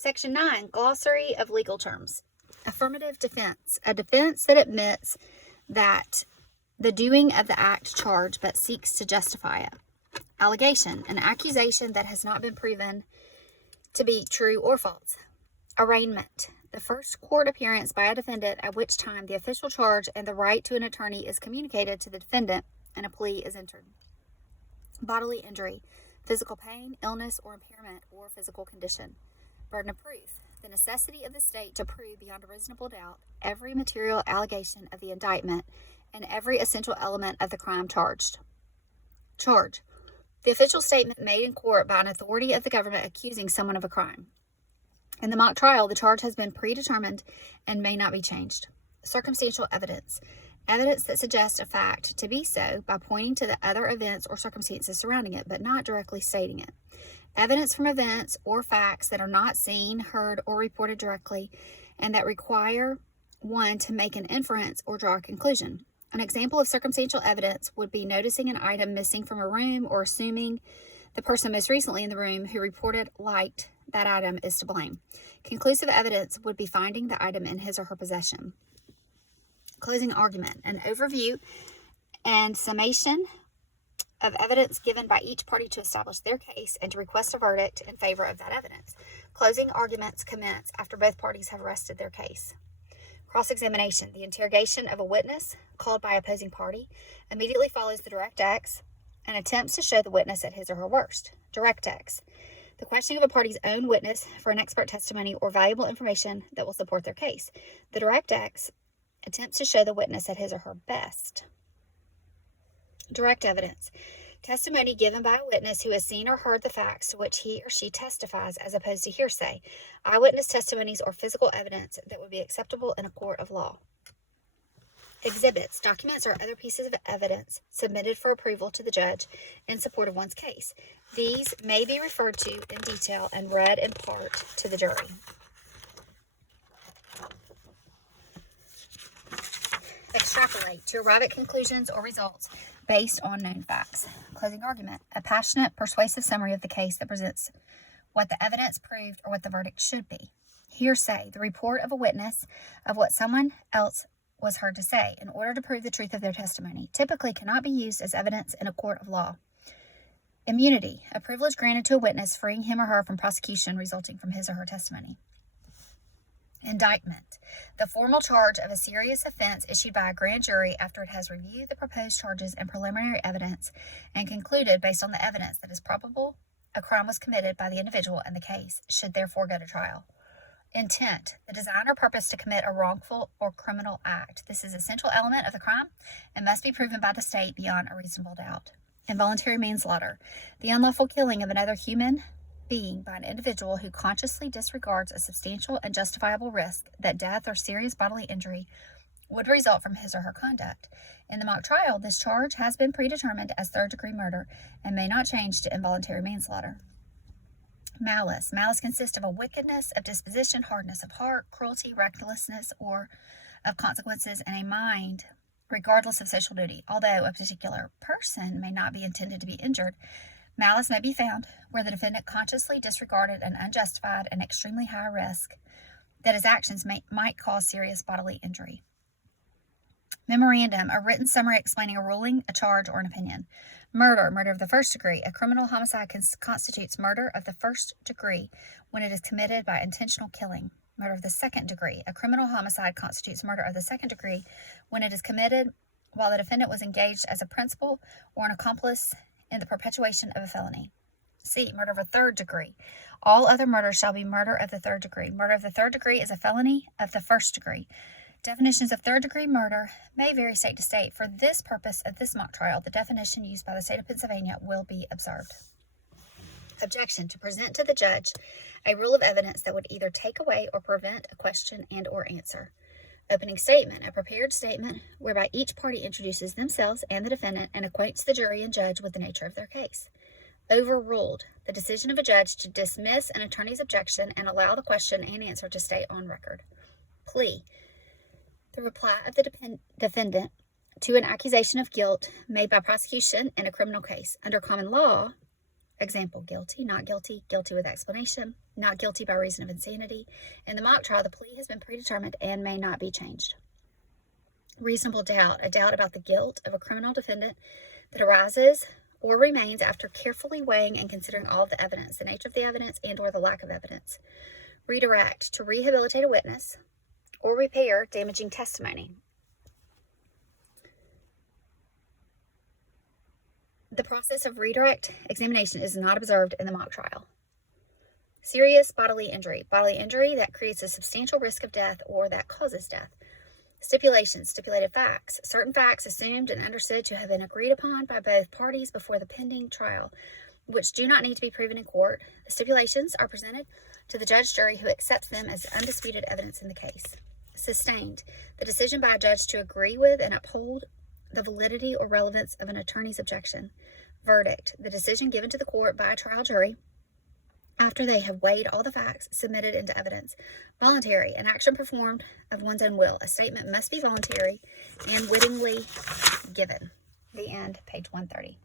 Section 9, Glossary of Legal Terms. Affirmative defense, a defense that admits that the doing of the act charged but seeks to justify it. Allegation, an accusation that has not been proven to be true or false. Arraignment, the first court appearance by a defendant at which time the official charge and the right to an attorney is communicated to the defendant and a plea is entered. Bodily injury, physical pain, illness, or impairment, or physical condition. Burden of proof, the necessity of the state to prove beyond a reasonable doubt every material allegation of the indictment and every essential element of the crime charged. Charge, the official statement made in court by an authority of the government accusing someone of a crime. In the mock trial, the charge has been predetermined and may not be changed. Circumstantial evidence, evidence that suggests a fact to be so by pointing to the other events or circumstances surrounding it, but not directly stating it. Evidence from events or facts that are not seen, heard, or reported directly, and that require one to make an inference or draw a conclusion. An example of circumstantial evidence would be noticing an item missing from a room or assuming the person most recently in the room who reported liked that item is to blame. Conclusive evidence would be finding the item in his or her possession. Closing argument, an overview and summation of evidence given by each party to establish their case and to request a verdict in favor of that evidence. Closing arguments commence after both parties have rested their case. Cross-examination, the interrogation of a witness called by opposing party, immediately follows the direct X and attempts to show the witness at his or her worst. Direct X, the questioning of a party's own witness for an expert testimony or valuable information that will support their case. The direct X attempts to show the witness at his or her best. Direct evidence, testimony given by a witness who has seen or heard the facts to which he or she testifies as opposed to hearsay, eyewitness testimonies, or physical evidence that would be acceptable in a court of law. Exhibits, documents, or other pieces of evidence submitted for approval to the judge in support of one's case. These may be referred to in detail and read in part to the jury. Extrapolate, to arrive at conclusions or results based on known facts. Closing argument, a passionate, persuasive summary of the case that presents what the evidence proved or what the verdict should be. Hearsay, the report of a witness of what someone else was heard to say in order to prove the truth of their testimony, typically cannot be used as evidence in a court of law. Immunity, a privilege granted to a witness freeing him or her from prosecution resulting from his or her testimony. Indictment, the formal charge of a serious offense issued by a grand jury after it has reviewed the proposed charges and preliminary evidence and concluded based on the evidence that is probable a crime was committed by the individual and the case should therefore go to trial. Intent, the design or purpose to commit a wrongful or criminal act. This is an essential element of the crime and must be proven by the state beyond a reasonable doubt. Involuntary manslaughter, the unlawful killing of another human being by an individual who consciously disregards a substantial and justifiable risk that death or serious bodily injury would result from his or her conduct. In the mock trial, this charge has been predetermined as third-degree murder and may not change to involuntary manslaughter. Malice. Malice consists of a wickedness of disposition, hardness of heart, cruelty, recklessness, or of consequences in a mind regardless of social duty. Although a particular person may not be intended to be injured, malice may be found where the defendant consciously disregarded an unjustified and extremely high risk that his actions might cause serious bodily injury. Memorandum, a written summary explaining a ruling, a charge, or an opinion. Murder, murder of the first degree. A criminal homicide constitutes murder of the first degree when it is committed by intentional killing. Murder of the second degree. A criminal homicide constitutes murder of the second degree when it is committed while the defendant was engaged as a principal or an accomplice in the perpetuation of a felony. C. Murder of a third degree. All other murders shall be murder of the third degree. Murder of the third degree is a felony of the first degree. Definitions of third-degree murder may vary state to state. For this purpose of this mock trial, the definition used by the state of Pennsylvania will be observed. Objection, to present to the judge a rule of evidence that would either take away or prevent a question and or answer. Opening statement, a prepared statement whereby each party introduces themselves and the defendant and acquaints the jury and judge with the nature of their case. Overruled, the decision of a judge to dismiss an attorney's objection and allow the question and answer to stay on record. Plea, the reply of the defendant to an accusation of guilt made by prosecution in a criminal case. Under common law, Example, guilty, not guilty, guilty with explanation, not guilty by reason of insanity. In the mock trial, the plea has been predetermined and may not be changed. Reasonable doubt, a doubt about the guilt of a criminal defendant that arises or remains after carefully weighing and considering all of the evidence, the nature of the evidence and or the lack of evidence. Redirect, to rehabilitate a witness or repair damaging testimony. The process of redirect examination is not observed in the mock trial. Serious bodily injury that creates a substantial risk of death or that causes death. Stipulations, stipulated facts, certain facts assumed and understood to have been agreed upon by both parties before the pending trial, which do not need to be proven in court. The stipulations are presented to the judge jury who accepts them as undisputed evidence in the case. Sustained, the decision by a judge to agree with and uphold the validity or relevance of an attorney's objection. Verdict, the decision given to the court by a trial jury after they have weighed all the facts submitted into evidence. Voluntary, an action performed of one's own will. A statement must be voluntary and wittingly given. The end, page 130.